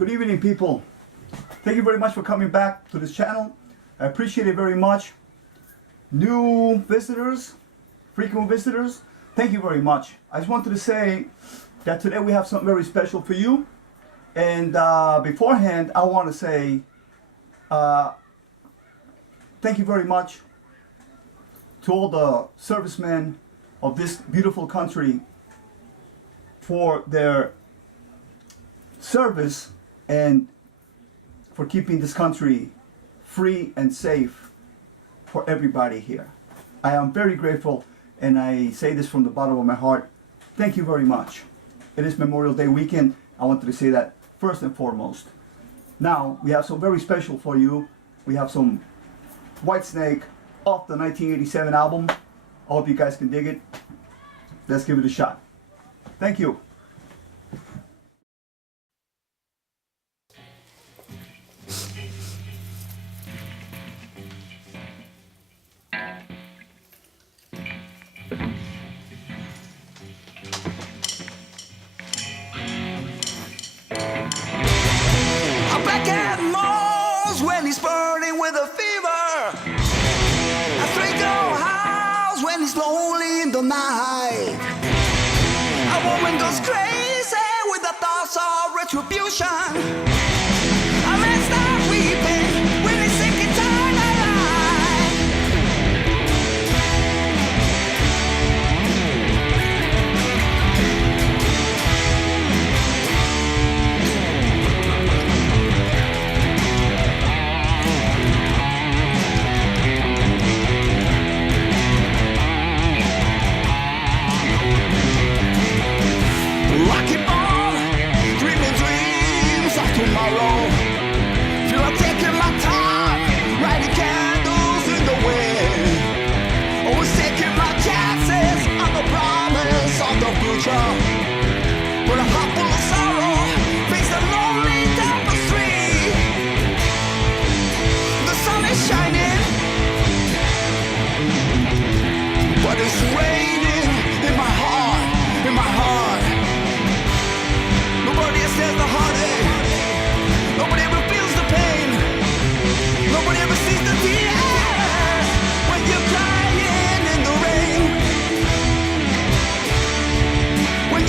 Good evening, people. Thank you very much for coming back to this channel. I appreciate it very much. New visitors, frequent visitors, thank you very much. I just wanted to say that today we have something very special for you. And beforehand, I want to say thank you very much to all the servicemen of this beautiful country for their service and for keeping this country free and safe for everybody here. I am very grateful, and I say this from the bottom of my heart. Thank you very much. It is Memorial Day weekend. I wanted to say that first and foremost. Now, we have some very special for you. We have some Whitesnake off the 1987 album. I hope you guys can dig it. Let's give it a shot. Thank you. When he's burning with a fever, a three-door house when he's lonely in the night. A woman goes crazy with the thoughts of retribution. A man starts weeping when he's sick and tired of life. Rocky ball, dreaming dreams of tomorrow. Feel like taking my time, writing candles in the wind. Always taking my chances on the promise of the future. But a heart full of sorrow, face the lonely tapestry. The sun is shining, but it's raining in my heart, in my heart. Nobody says the heartache. Nobody ever feels the pain. Nobody ever sees the tears when you're crying in the rain. When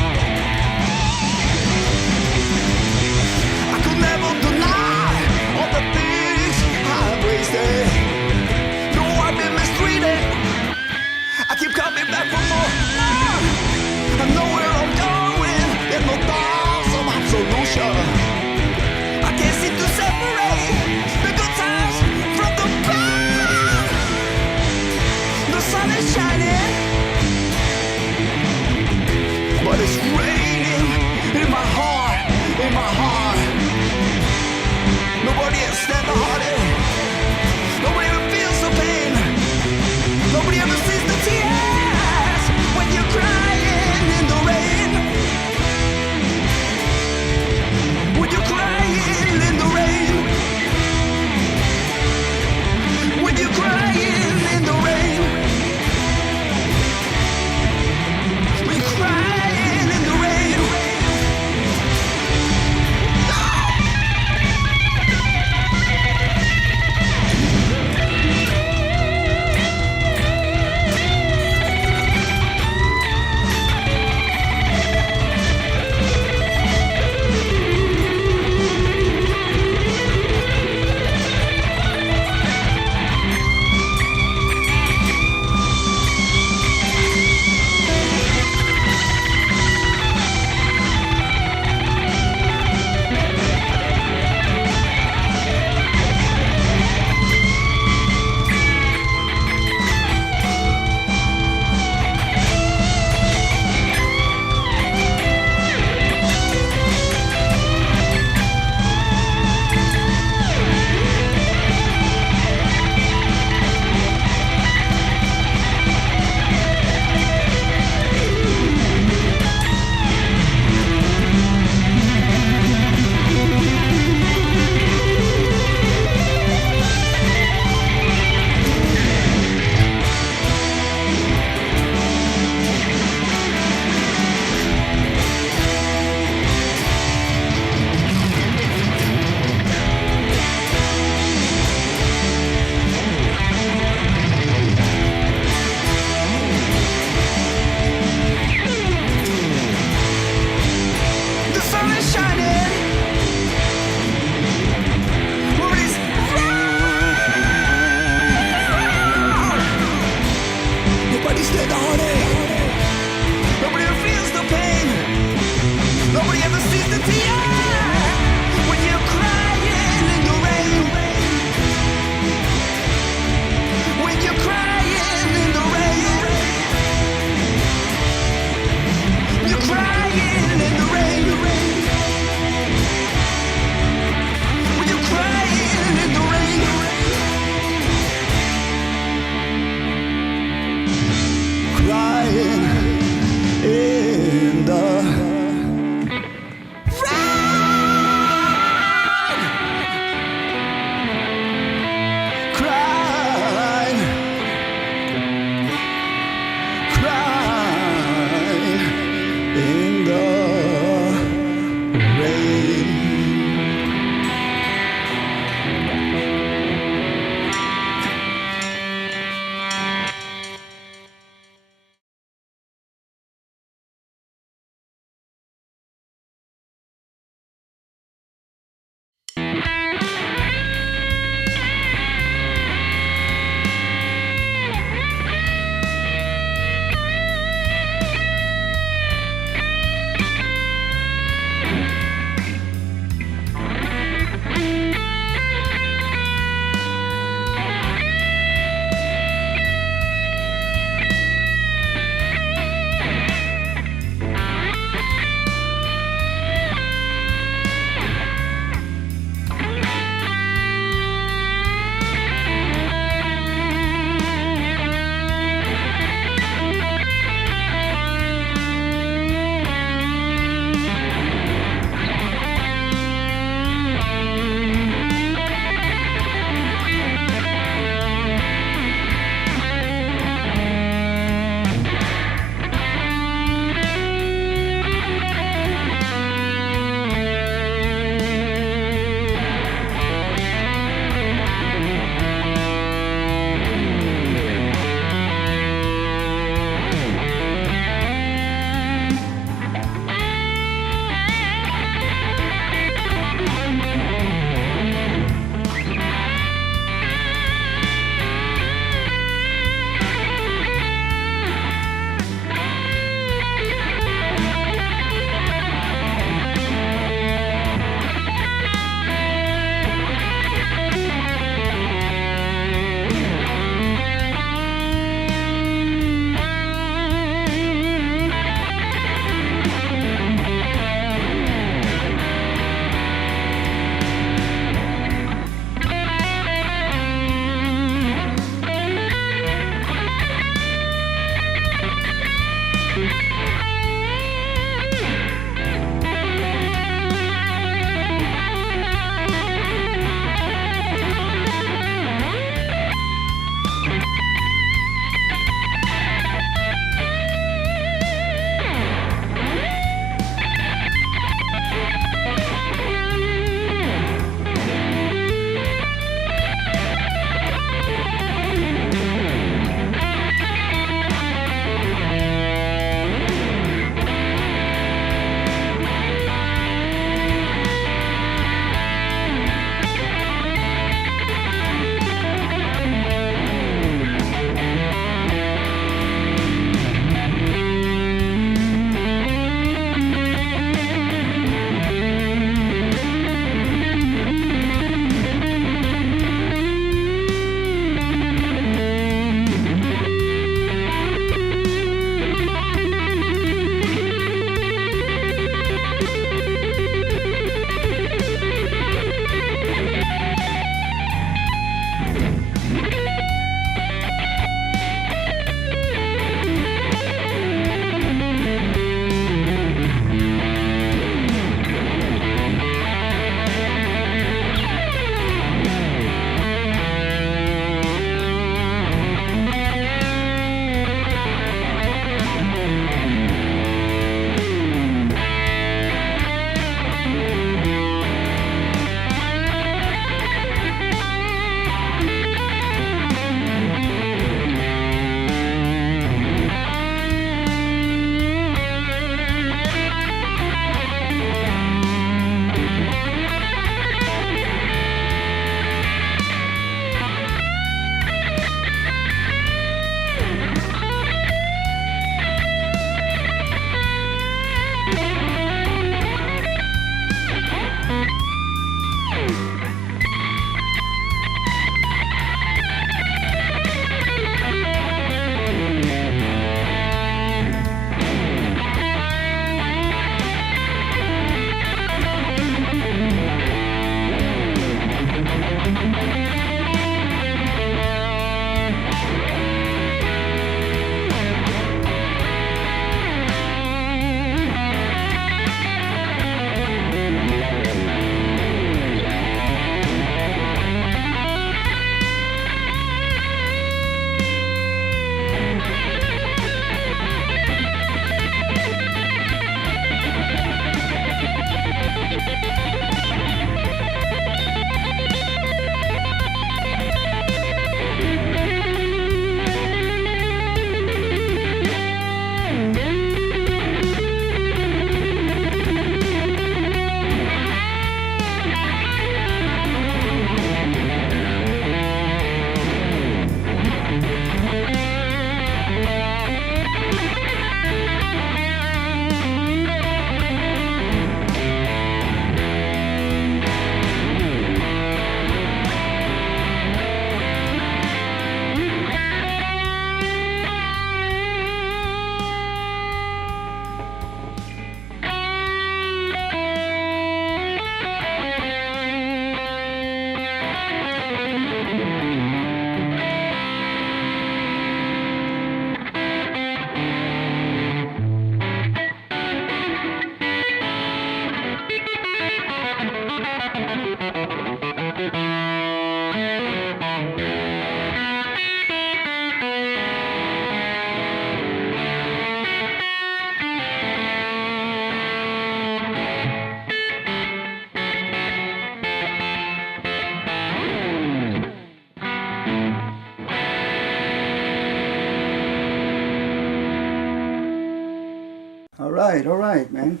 right, man.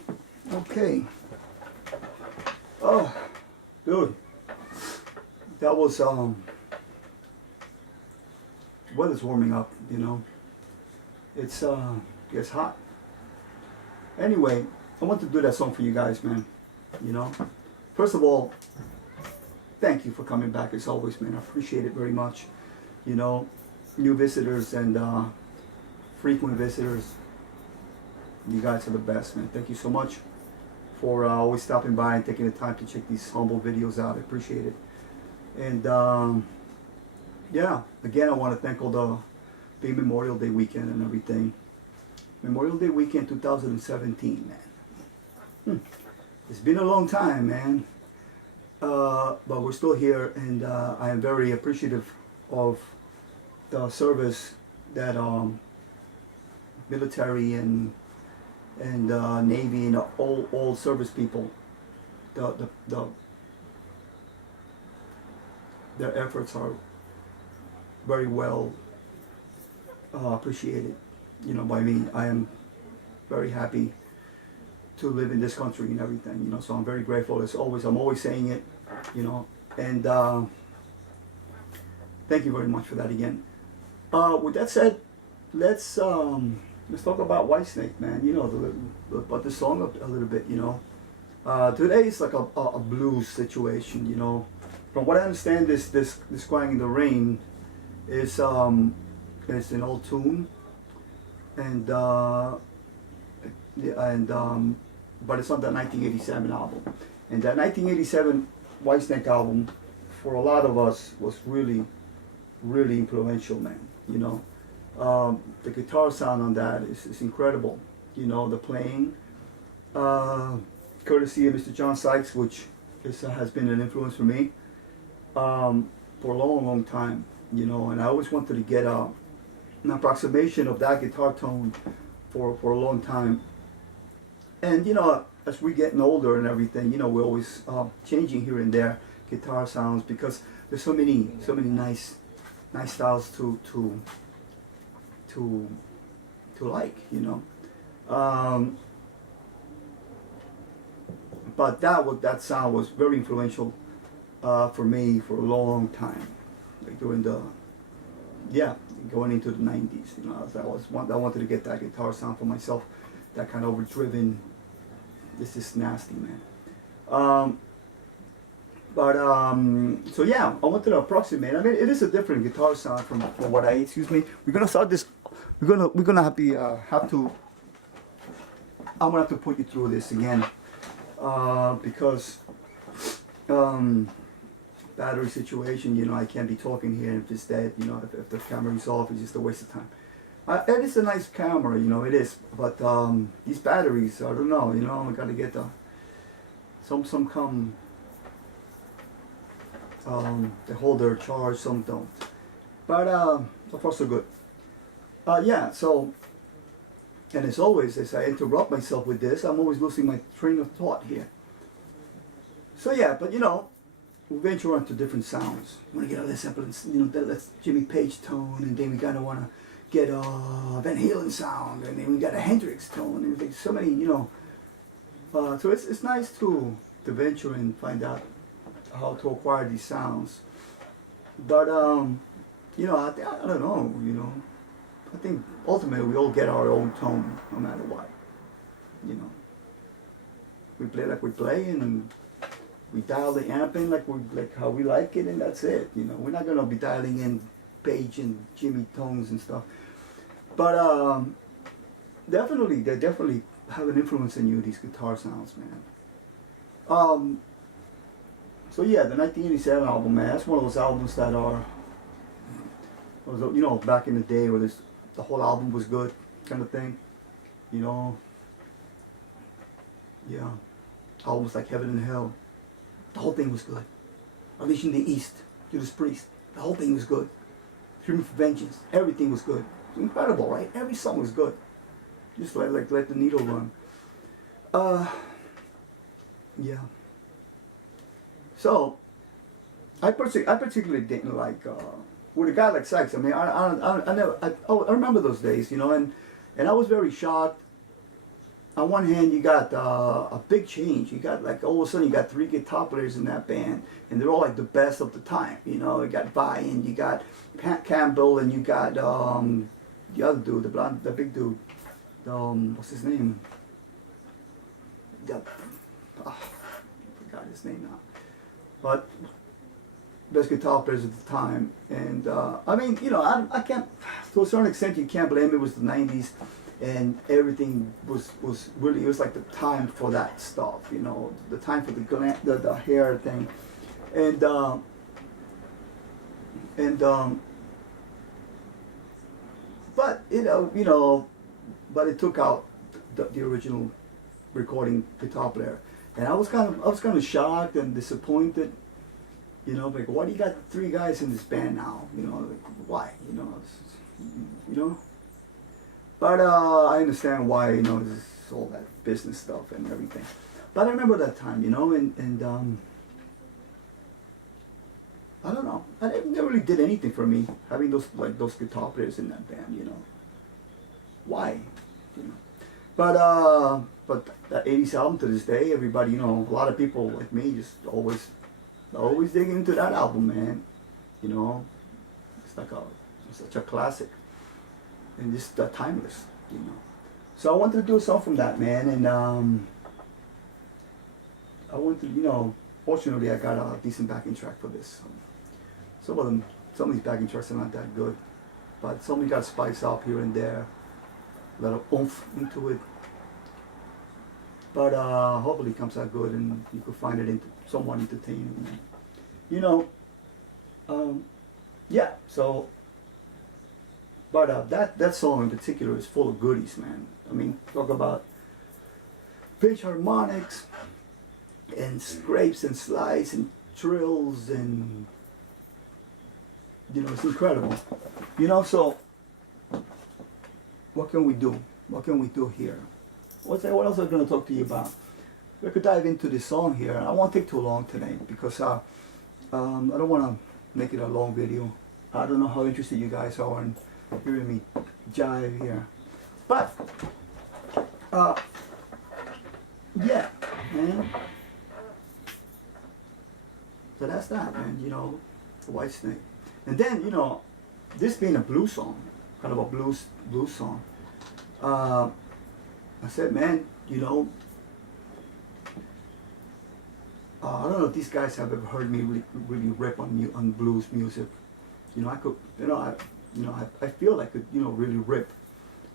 Okay. Oh, dude. That was, weather's warming up, you know. It's gets hot. Anyway, I want to do that song for you guys, man. You know. First of all, thank you for coming back as always, man. I appreciate it very much. You know, new visitors and frequent visitors. You guys are the best, man. Thank you so much for always stopping by and taking the time to check these humble videos out. I appreciate it. And yeah, again, I want to thank all the big Memorial Day weekend and everything. Memorial Day weekend 2017, man. It's been a long time, man. But we're still here, and I am very appreciative of the service that military and Navy and all service people, their efforts are very well appreciated, you know, by me. I am very happy to live in this country and everything, you know, so I'm very grateful as always. I'm always saying it, you know, and thank you very much for that again. With that said, let's talk about Whitesnake, man. You know, about the song a little bit, you know. Today is like a blues situation, you know. From what I understand, this Crying in the Rain is it's an old tune, and but it's on the 1987 album, and that 1987 Whitesnake album for a lot of us was really influential, man. You know, the guitar sound on that is incredible. You know, the playing, courtesy of Mr. John Sykes, which has been an influence for me for a long time. You know, and I always wanted to get an approximation of that guitar tone for a long time. And you know, as we're getting older and everything, you know, we're always changing here and there guitar sounds, because there's so many nice styles to like, you know. But that sound was very influential for me for a long time, like during going into the 90s. You know, I wanted to get that guitar sound for myself, that kind of overdriven. This is nasty, man. So yeah, I wanted to approximate. I mean, it is a different guitar sound from what excuse me. We're gonna start this. We're gonna have to. I'm gonna have to put you through this again, because battery situation. You know, I can't be talking here if it's dead. You know, if the camera is off, it's just a waste of time. It is a nice camera, you know, it is, but these batteries, I don't know, you know, I gotta get some come, they hold their charge, some don't, but so far so good. Yeah, so, and as always, as I interrupt myself with this, I'm always losing my train of thought here. So yeah, but you know, we venture on to different sounds. We want to get a Led Zeppelin, you know, that's Jimmy Page tone, and then we kind of want to get a Van Halen sound, and then we got a Hendrix tone, and there's so many, you know. So it's nice to venture and find out how to acquire these sounds. But you know, I don't know, you know. I think ultimately we all get our own tone, no matter what. You know, we play like we play, and we dial the amp in like how we like it, and that's it. You know, we're not gonna be dialing in Page and Jimmy tones and stuff. But they definitely have an influence on you, these guitar sounds, man. So yeah, the 1987 album, man, that's one of those albums that are, you know, back in the day where the whole album was good, kind of thing, you know. Yeah, albums like Heaven and Hell, the whole thing was good. Unleashing the East, Judas Priest, the whole thing was good. Screaming for Vengeance, everything was good. It's incredible, right? Every song was good. Just let the needle run. Yeah. So, I particularly didn't like with a guy like Sykes. I mean, I remember those days, you know, and I was very shocked on one hand you got a big change. You got like all of a sudden you got 3 guitar players in that band, and they're all like the best of the time. You know, you got Vian, you got Pat Campbell, and you got the other dude, the blonde, the big dude. What's his name? I forgot his name now. But best guitar players at the time, and I mean, you know, I can't, to a certain extent, you can't blame it. It was the '90s, and everything was really, it was like the time for that stuff, you know, the time for the hair thing, and but but it took out the original recording guitar player, and I was kind of shocked and disappointed. You know, like, why do you got 3 guys in this band now? You know, like, why? You know. But I understand why. You know, this is all that business stuff and everything. But I remember that time. You know, and I don't know. It never really did anything for me having those guitar players in that band. You know, why? You know. But that '80s album, to this day, everybody, you know, a lot of people like me just always dig into that album, man. You know, it's like such a classic, and just timeless, you know. So I wanted to do a song from that, man, and I wanted to, you know, fortunately I got a decent backing track for this. Some of these backing tracks are not that good, but some of you got to spice up here and there, a little oomph into it. But hopefully it comes out good and you could find it somewhat entertaining. You know, yeah, so, but that song in particular is full of goodies, man. I mean, talk about pitch harmonics and scrapes and slides and trills, and, you know, it's incredible. You know, so what can we do? What can we do here? What else am I going to talk to you about? We could dive into this song here. I won't take too long today because I don't want to make it a long video. I don't know how interested you guys are in hearing me jive here. But, yeah, man. So that's that, man, you know, Whitesnake. And then, you know, this being a blues song, kind of a blues song, I said, man, you know, I don't know if these guys have ever heard me really rip on blues music. You know, I could, you know, I feel I could, you know, really rip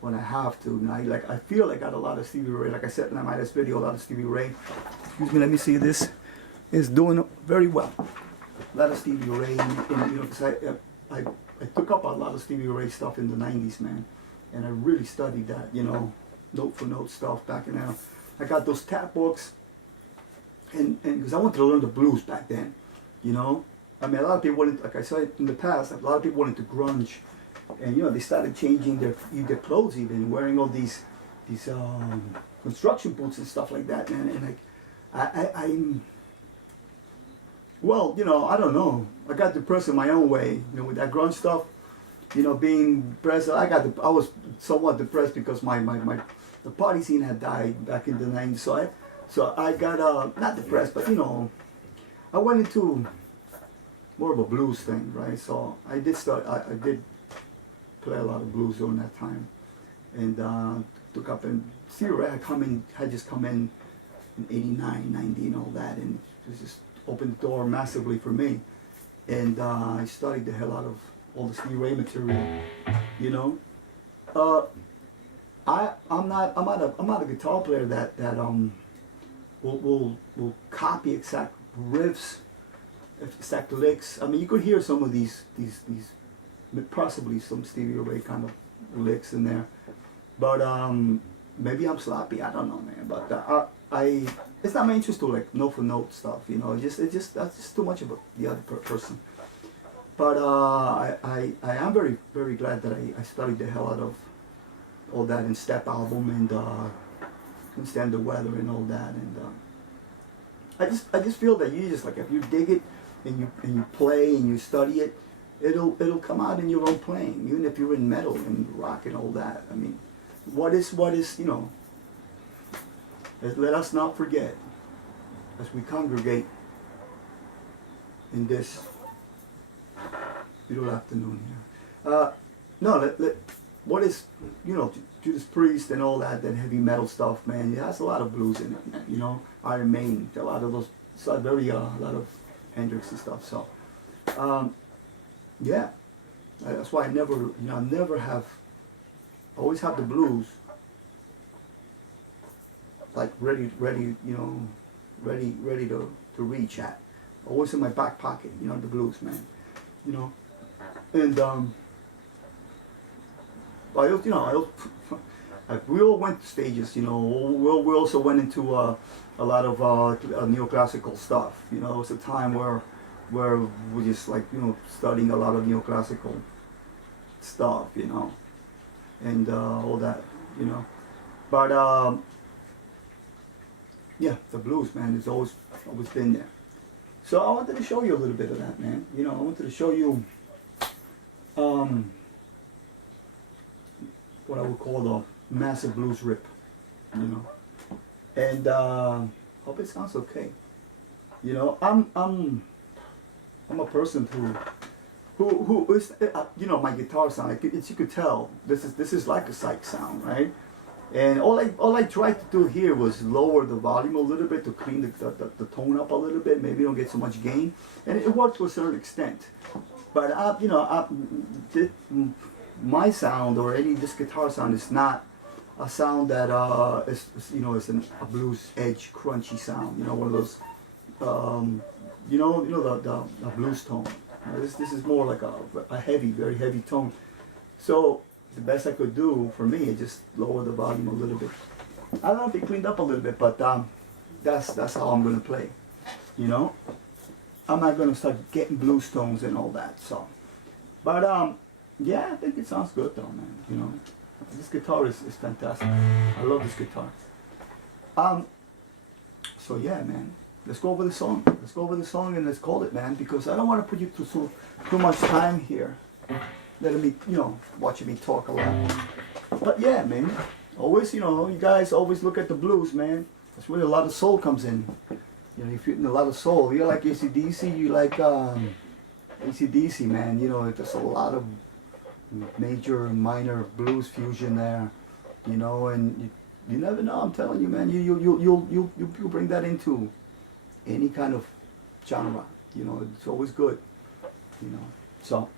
when I have to. And I feel I got a lot of Stevie Ray. Like I said in my last video, a lot of Stevie Ray. Excuse me, let me see this. Is doing very well. A lot of Stevie Ray, and you know, because I took up a lot of Stevie Ray stuff in the '90s, man, and I really studied that, you know, note for note stuff back in there. I got those tap books, and because I wanted to learn the blues back then, you know. I mean, a lot of people wanted, like I said in the past, a lot of people wanted to grunge, and you know, they started changing their clothes, even wearing all these construction boots and stuff like that, man. And like I'm well, you know, I don't know. I got depressed in my own way, you know, with that grunge stuff. You know, being depressed. I was somewhat depressed because the party scene had died back in the '90s. So I got not depressed, but you know, I went into more of a blues thing, right? So I did play a lot of blues during that time, and took up, and Stevie Ray had just come in '89, '90, and all that, and it just opened the door massively for me, and I studied the hell out of all the Stevie Ray material, you know. I'm not a guitar player that will copy exact riffs, exact licks. I mean, you could hear some of these possibly some Stevie Ray kind of licks in there, but maybe I'm sloppy. I don't know, man. But it's not my interest to like note for note stuff, you know. That's just too much of the other person. But I am very, very glad that I studied the hell out of all that in Step album, and Can Stand the Weather and all that, and I just feel that you just, like, if you dig it and you play and you study it, it'll come out in your own playing, even if you're in metal and rock and all that. I mean, what is you know, Let us not forget as we congregate in this beautiful afternoon here. No, what is, Judas Priest and all that heavy metal stuff, man, it has a lot of blues in it, man, Iron Maiden, a lot of those, a lot of Hendrix and stuff, so, yeah, that's why I always have the blues, like ready to reach at, always in my back pocket, the blues, man, and, we all went to stages, we also went into a lot of neoclassical stuff, it was a time where we just studying a lot of neoclassical stuff, and all that, but yeah, the blues, man, it's always been there. So I wanted to show you a little bit of that, man. I wanted to show you what I would call the massive blues rip, and hope it sounds okay. I'm a person who is my guitar sound. You could tell this is like a psych sound, right? And all I tried to do here was lower the volume a little bit to clean the tone up a little bit. Maybe you don't get so much gain, and it worked to a certain extent. But my sound or this guitar sound is not a sound that is a blues edge crunchy sound. One of those the blues tone. This is more like a heavy, very heavy tone. So the best I could do for me is just lower the volume a little bit. I don't know if it cleaned up a little bit, but that's how I'm gonna play. I'm not gonna start getting blues tones and all that. So, but yeah, I think it sounds good though, man. This guitar is fantastic. I love this guitar. So yeah, man. Let's go over the song. Let's go over the song and let's call it, man, because I don't want to put you through too much time here. Letting me, watching me talk a lot. But yeah, man, always, you guys always look at the blues, man. That's where a lot of soul comes in. If you're in a lot of soul, you like AC/DC, you like AC/DC, man. There's a lot of major and minor blues fusion there, and you never know. I'm telling you, man. You bring that into any kind of genre. It's always good. So.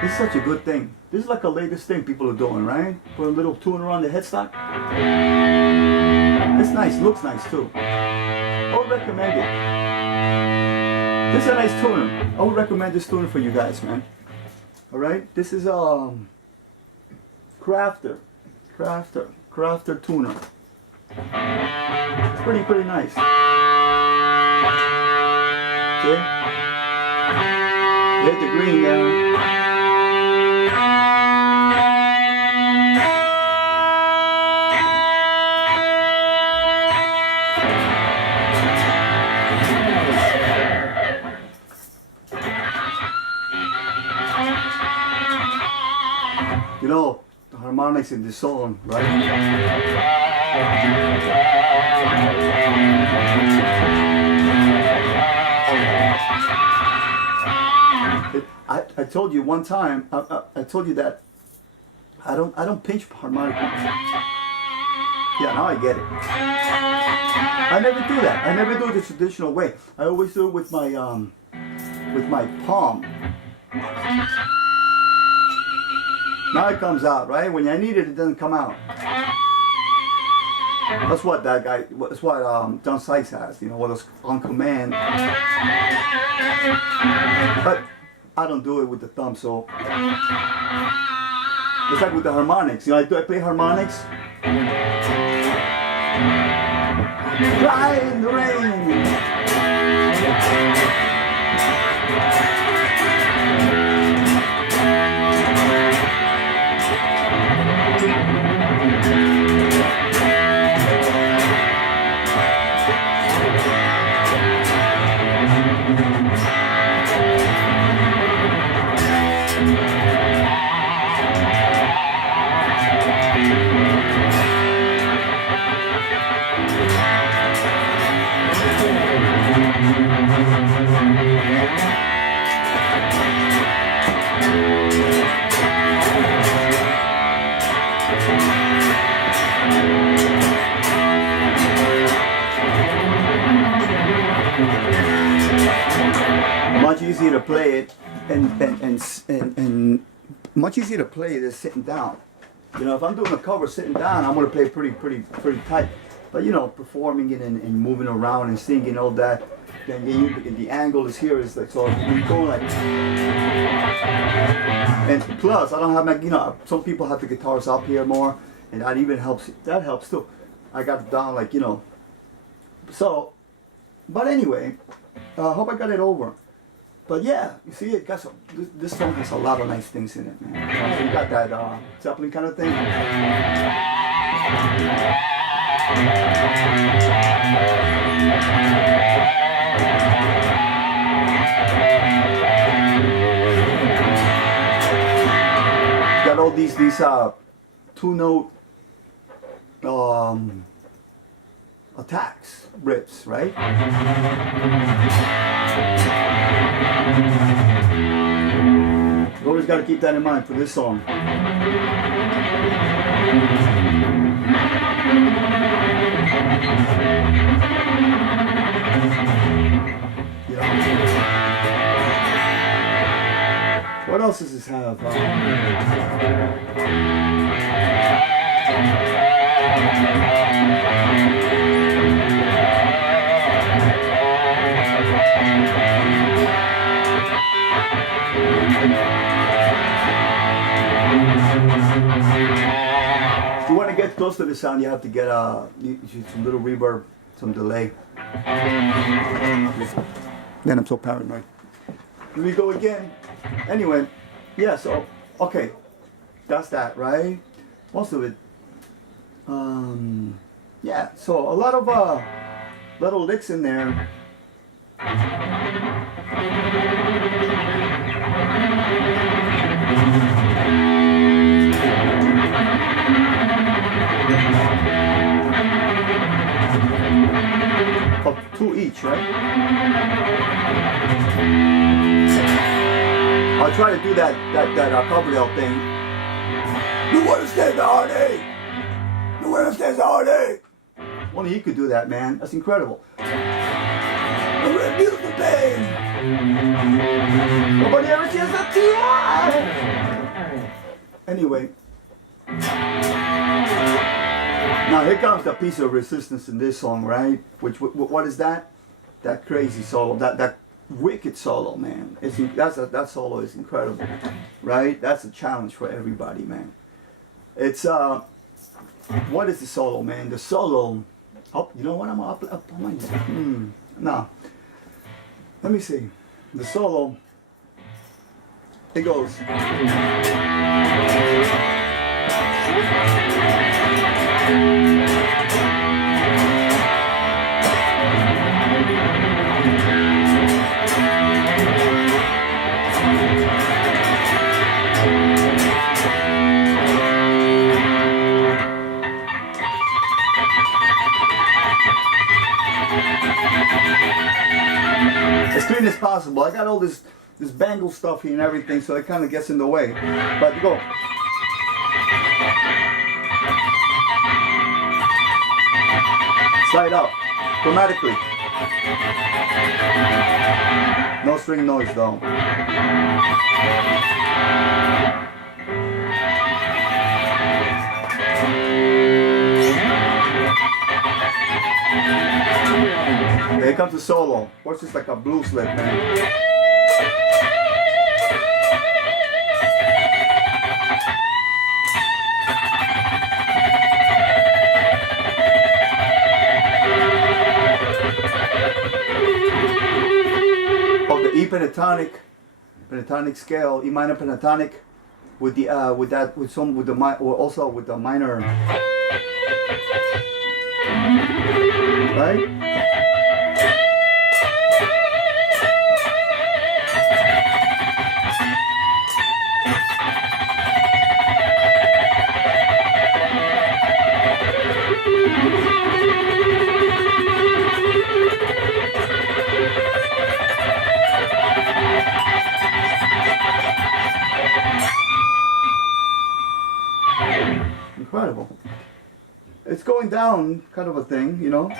This is such a good thing. This is like the latest thing people are doing, right? Put a little tuner on the headstock. It's nice, looks nice too. I would recommend it. This is a nice tuner. I would recommend this tuner for you guys, man. Alright? This is Crafter tuner. It's pretty nice. See? Hit the green now. The harmonics in this song, right? I told you one time. I told you that I don't pinch harmonic. Yeah, now I get it. I never do that. I never do it the traditional way. I always do it with my palm. Now it comes out, right? When I need it, it doesn't come out. That's what that's what John Sykes has, what was on command. But I don't do it with the thumb, so. It's like with the harmonics, I play harmonics. Fly in the rain. to play it, and much easier to play it is sitting down. You know, if I'm doing a cover sitting down, I'm gonna play pretty tight. But you know, performing it and moving around and singing all that, then the angle is here is like, so you go like, and plus I don't have my, you know, some people have the guitars up here more, and that even helps. That helps too. I got it down like, you know. So, but anyway, I hope I got it over. But yeah, you see, it got some, this song has a lot of nice things in it, man. So you got that Zeppelin kind of thing. Got all these two-note attacks, riffs, right? You always got to keep that in mind for this song. Yeah. What else does this have? If you want to get close to the sound, you have to get some little reverb, some delay. Man, I'm so paranoid. Here we go again. Anyway, yeah, so, okay. That's that, right? Most of it. Yeah, so a lot of little licks in there. Of 2 each, right? I'll try to do that Coverdale thing. You understand the heartache? You understand the heartache? Only he could do that, man. That's incredible. A beautiful thing. Nobody ever sees a tear. Anyway. Now here comes the piece of resistance in this song, right? Which what is that? That crazy solo, that wicked solo, man. That solo is incredible, right? That's a challenge for everybody, man. It's what is the solo, man? The solo. Oh, you know what? I'm up on my. No. Let me see. The solo. It goes. As clean as possible. I got all this bangle stuff here and everything, so it kind of gets in the way. But go. Slide up, chromatically. No string noise though. Here comes the solo. What's this, like a blues lick, man? Oh, the E pentatonic scale, E minor pentatonic, with the also with the minor, right? Incredible. It's going down, kind of a thing, you know.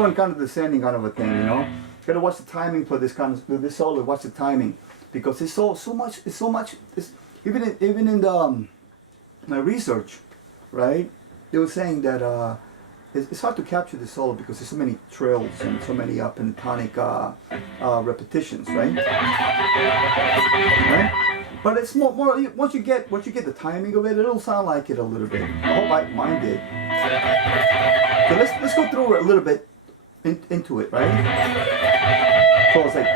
going kind of descending kind of a thing, you know. You gotta watch the timing for this kind of this solo. Watch the timing, because it's so much. It's so much. It's, even in the my research, right? They were saying that it's hard to capture the solo because there's so many trills and so many pentatonic repetitions, right? Right? But it's more once you get the timing of it, it'll sound like it a little bit. I hope mine did. So let's go through it a little bit into it, right? So it's like.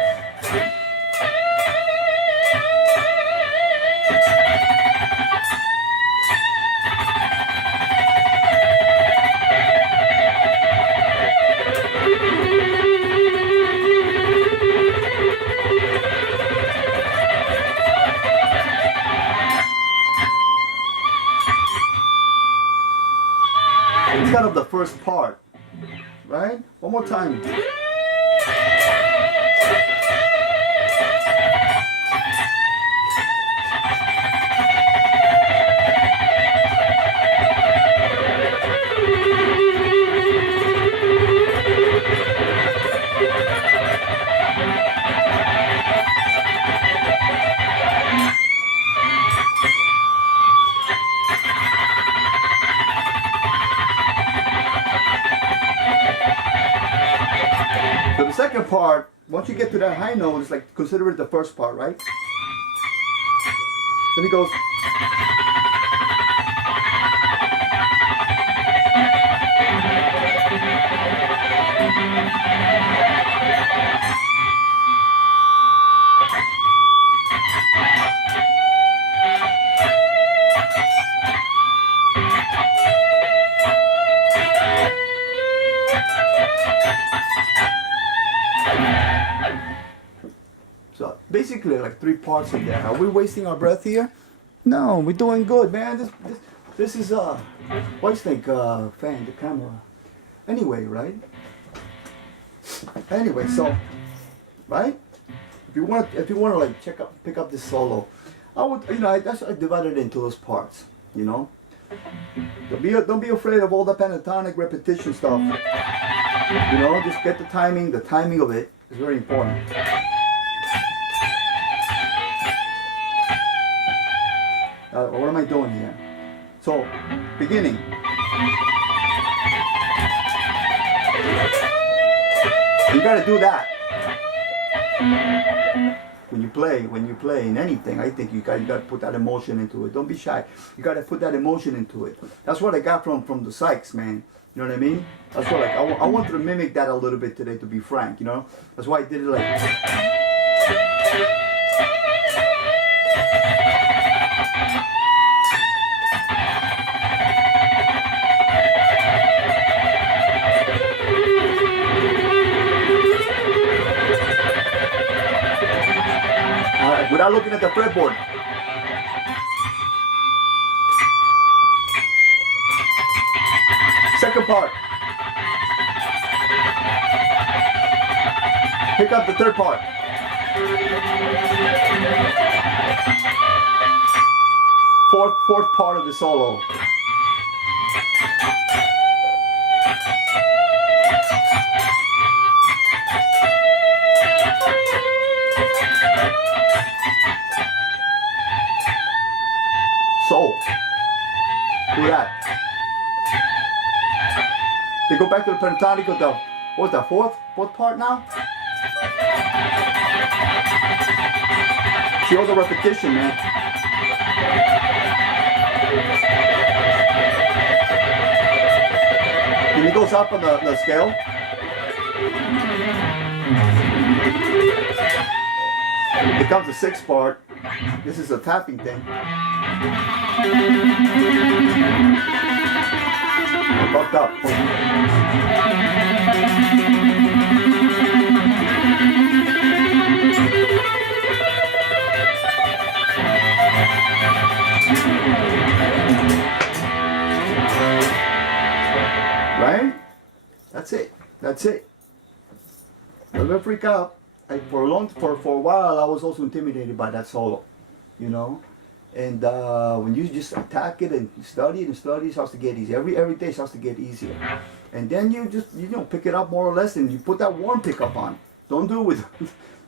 It's kind of the first part, right? One more time. So the second part, once you get to that high note, it's like, consider it the first part, right? Then it goes. So basically, like 3 parts in there. Are we wasting our breath here? No, we're doing good, man. This is Whitesnake fan, the camera. Anyway, right? Anyway, so right? If you want to like pick up this solo, I would, I divided it into those parts. You know, don't be afraid of all the pentatonic repetition stuff. You know, just get the timing. The timing of it is very important. What am I doing here? So, beginning. You gotta do that. When you play in anything, I think you gotta put that emotion into it. Don't be shy. You gotta put that emotion into it. That's what I got from the Sykes, man. You know what I mean? That's what I wanted to mimic that a little bit today, to be frank. You know, that's why I did it like. Without looking at the fretboard. Second part. Pick up the third part. Fourth part of the solo. So, do that. They go back to the pentatonic with the, what's that, fourth part now? See all the repetition, man. Then it goes up on the scale. It comes the 6th part. This is a tapping thing. I fucked up. Right? That's it. That's it. Don't freak out. For a while, I was also intimidated by that solo, you know. And when you just attack it and study it, it starts to get easy. Every day starts to get easier. and then you just pick it up more or less, and you put that warm pickup on. Don't do it with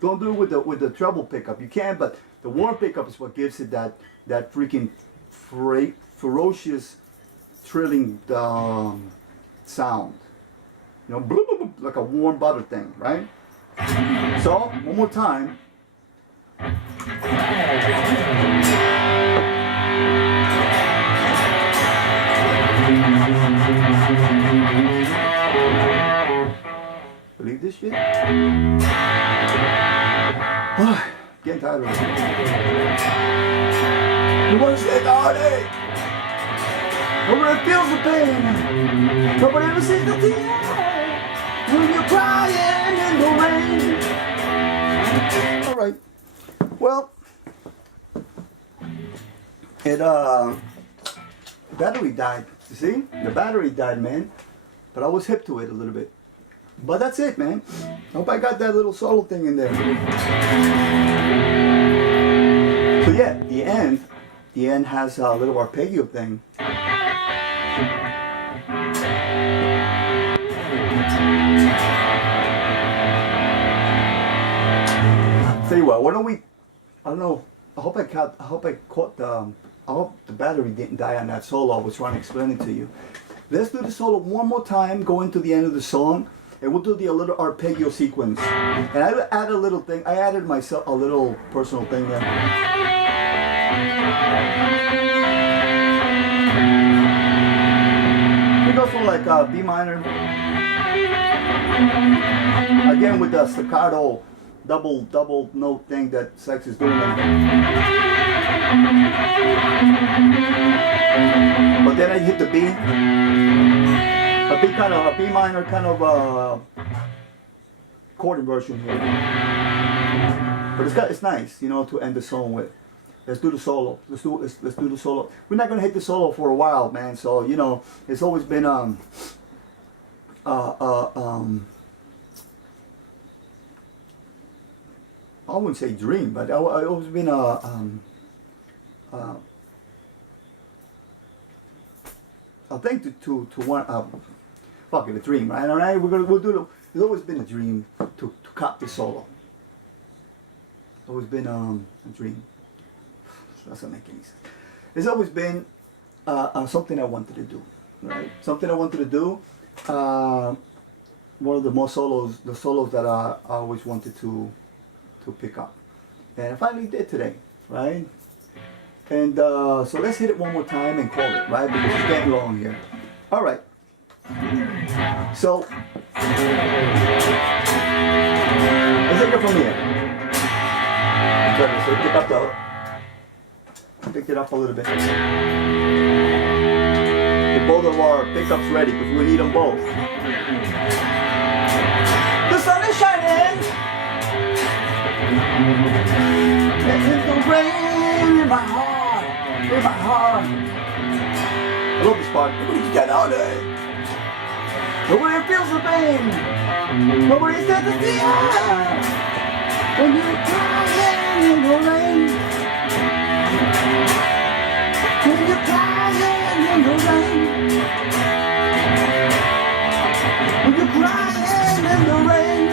don't do it with the treble pickup. You can, but the warm pickup is what gives it that freaking ferocious trilling sound. You know, bloop, bloop, bloop, like a warm butter thing, right? So one more time. Believe this shit? Getting tired of it. You want to stay heartache? Nobody feels the pain. Nobody ever sees the tears when you're crying in the rain. All right. Well, the battery died. You see? The battery died, man. But I was hip to it a little bit. But that's it, man. Hope I got that little solo thing in there. So yeah, the end has a little arpeggio thing. Tell you what, why don't we? I don't know. I hope the battery didn't die on that solo. I was trying to explain it to you. Let's do the solo one more time, go into the end of the song, and we'll do the little arpeggio sequence. And I add a little thing. I added myself a little personal thing there. We go from like B minor, again with the staccato double note thing that Sex is doing. But then I hit the B, a B minor kind of chord inversion here. But it's nice, you know, to end the song with. Let's do the solo. Let's do the solo. We're not gonna hit the solo for a while, man. So you know, it's always been I wouldn't say dream, but I always been I think to want fuck it, a dream, right? All right, we'll do it. It's always been a dream to cut the solo. It's always been a dream. That doesn't make any sense. It's always been something I wanted to do, right? Something I wanted to do. One of the solos that I always wanted to pick up, and I finally did today, right? And so let's hit it one more time and call it, right? Because it's getting long here. All right. So let's take it from here. So pick it up a little bit. Get both of our pickups ready because we need them both. The sun is shining. And it's the rain in my heart, in my heart. I love this part. Nobody's got out there. Nobody feels the pain. Nobody said the tears. When you're crying in the rain. When you're crying in the rain. When you're crying in the rain.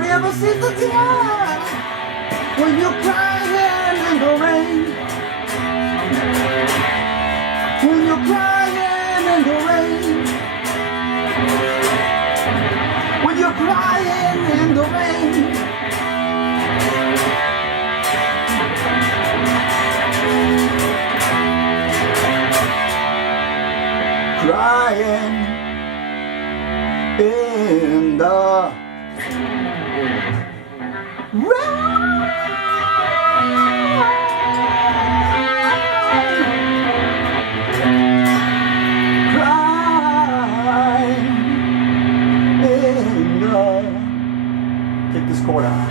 Nobody ever sees the tears when you're crying in the rain. When you're crying in the rain. When you're crying in the rain. Crying in the take this chord out.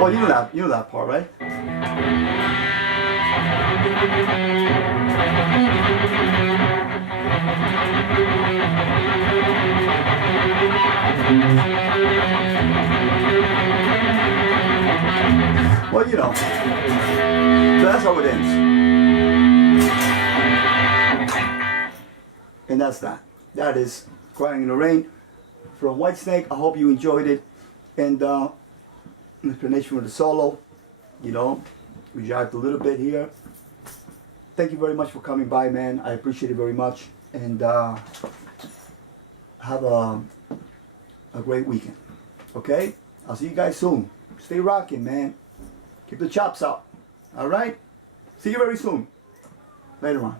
Well, you know that part, right? Well, you know. So that's how it ends. And that's that. That is Crying in the Rain from Whitesnake. I hope you enjoyed it. And an explanation for the solo. You know, we jived a little bit here. Thank you very much for coming by, man. I appreciate it very much. And have a great weekend. Okay? I'll see you guys soon. Stay rocking, man. Keep the chops up. All right? See you very soon. Later on.